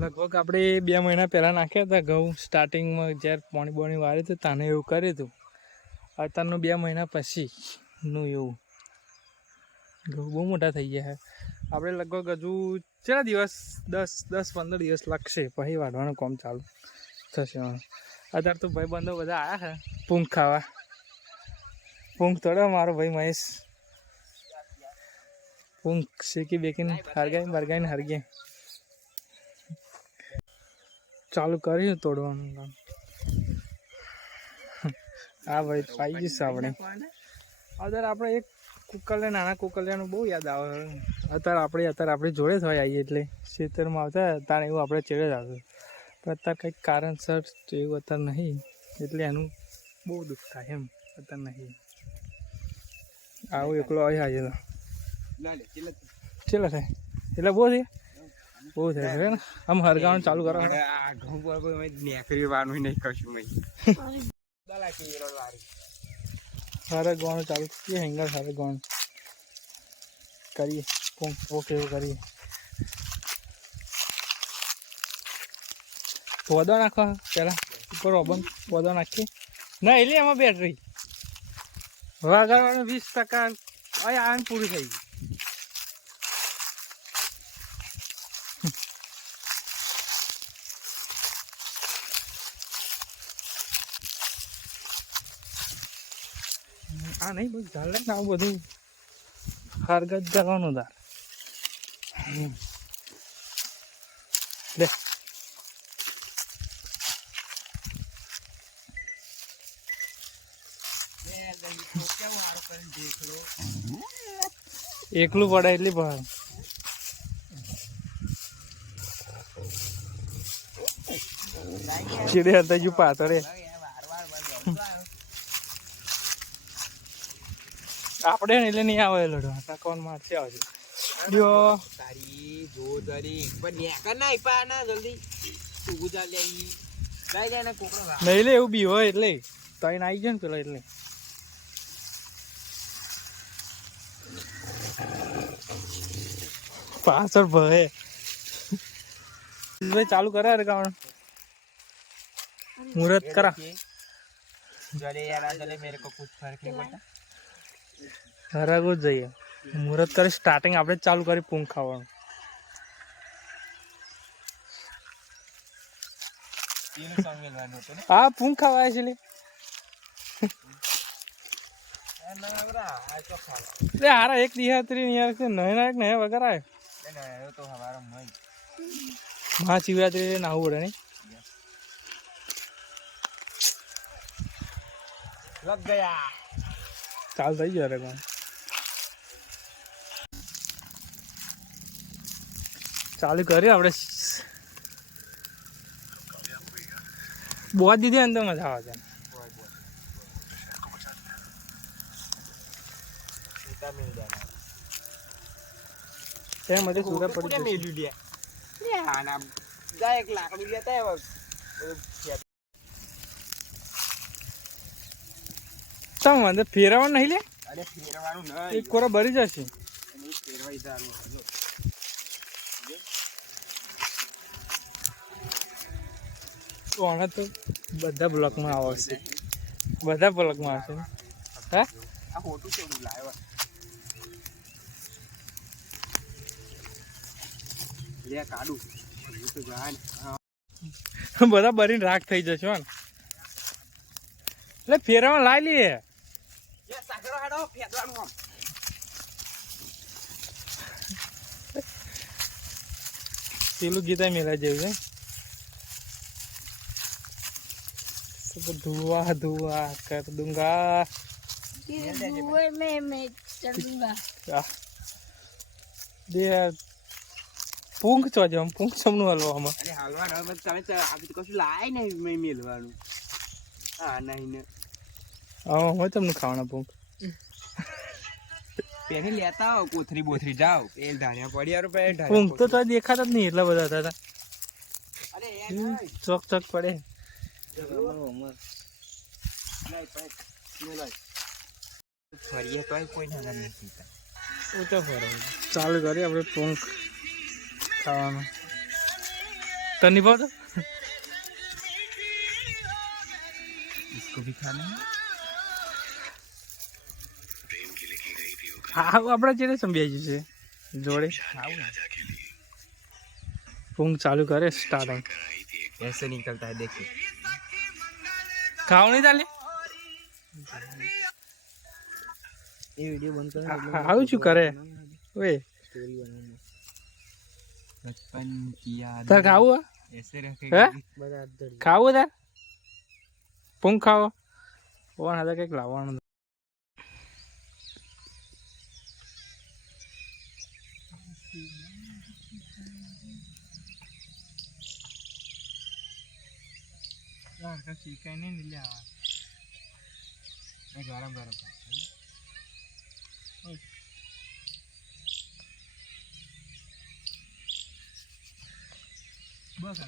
લગભગ આપણે 2 મહિના પહેલાં નાખ્યા હતા ઘઉં. સ્ટાર્ટિંગમાં જ્યારે પાણી બોણી વાળ્યું હતું તાને એવું કર્યું હતું. અત્યારનું 2 મહિના પછીનું એવું ઘઉં બહુ મોટા થઈ ગયા છે. આપણે લગભગ હજુ કેટલા દિવસ 10-15 દિવસ લાગશે પછી વાઢવાનું કામ ચાલુ થશે. અત્યારે તો ભાઈબંધો બધા આવ્યા છે પૂંખ ખાવા. પૂંખ તોડો મારો ભાઈ મહેશ પૂંખ શેકી બેકીને હરગાઈને બરગાઈને હરગે ચાલુ કર્યું તોડવાનું કામ. હા ભાઈ પાઈ જઈશ આપણે. અત્યારે આપણે એક કુકરલે નાના કુકરલિયાનું બહુ યાદ આવે. અત્યારે આપણી જોડે થવા આવીએ એટલે ખેતરમાં આવતા તારે એવું આપણે ચેડે જ આવતું. પણ અત્યારે કંઈક કારણસર એવું અત્યારે નહીં એટલે એનું બહુ દુઃખ થાય એમ. અત્યારે નહીં આવું એકલો આવી આજે તો ચેલા થાય એટલે બહુ થાય બહુ થાય છે ને. આમ હરગાવાનું ચાલુ કરો નેકરીવાનું નહીં કશું સારે ગવાનું ચાલુ કરીએ. હેંગર સારે ગવાનું કરીએ ઓકે એવું કરીએ. પોદો નાખો પહેલાં ઉપર ઓબન પોદો નાખીએ ના એટલે એમાં બેટરી વગાડવાનું 20% આને પૂરી થઈ ગઈ. આ નહીં બધું ચાલે ને આવું બધું હરગત જવાનું તાર લે. એકલું પડે એટલી પણ ચીડે હતા જુ પાતળે આપણે ને એટલે નહીં આવે લડવા કોણ મારશે આવશે જો તારી જો તારી પણ નેકા ના પા ના જલ્દી તું ગુજા લે લઈ જાય ને કોકરા નહીં લે એવું બી હોય એટલે તઈને આવી જાય ને પેલા એટલે પાછળ ભય ભાઈ ચાલુ કરે રે કામ मुहूर्त करा जले यार जले मेरे को कुछ फर्क नहीं पड़ता हरा कुछ जाइए मुहूर्त करे स्टार्टिंग આપણે ચાલુ કરી પૂંખ ખાવાનું. એનું સંગ મેલવાનું હતું ને હા પૂંખ ખાવાય છે લે ના બરા આ તો ખાવા લે હારા એક દિહાત્રી યાર કે નહીં ના એક નહીં વગર આય લે ના તો હવારા મય મહા શિવરાત્રી ના આવડે નહીં लग गया चाल થઈ ગયો રે કોણ ચાલુ કર્યું આપણે બોધ દીધી અંદર મજા આવે છે સીતા મિલ જાના તે મને સુરા પડી મેલ્યું લે આના જા એક લાકડી લેતા હે તમ અંદર ફેરવાનું નહીં લે અરે ફેરવાનું નહીં એક કોરા ભરી જશે અને ફેરવાઈ જાનું જો તો આના તો બધા બ્લોકમાં આવશે બધા બ્લોકમાં આવશે હે આ ફોટો કેવું લાવ્યો લે કાડુ તો જાન બધા બરીને રાખ થઈ જશે હો એટલે ફેરવા લાવી લઈએ પેલું ગીતા મેલા જેવું છે धुआं धुआं कर दूंगा धुएं में मैं चल दूंगा दे પૂંખ છો જમ પૂંખ સમનું હલવામાં અરે હાલવા ન તમે આ કશું લાય ને મે મેલવાનું હા નહીં ને હા હું તમને ખાવાના પૂંખ પેલી લેતા આવો કોથરી બોથરી જાવ પેલ ધાણ્યા પડ્યા પે પૂંખ તો દેખાતા જ નહીં એટલા બધા હતા અરે ચોક ચોક પડે ફરીએ તો કોઈ ના નથી ચાલુ કરીએ આપણે પૂંખ ખાવાનું तो नहीं पाता इसको भी खाना है। हाँ अपना चेहरे संभ्याजी से जोड़े पुंग चालू करे स्टार्टिंग ऐसे निकलता है देखिए। खाओ नहीं डाले ये वीडियो बंद कर आऊ चू करे वे स्टोरी बनाना। बचपन की याद तार खाओ ऐसे रखेगा है खाओ तार पुंग खाओ वो ना कई लावવાનું चिकन नहीं ले आवा गरम गरम बस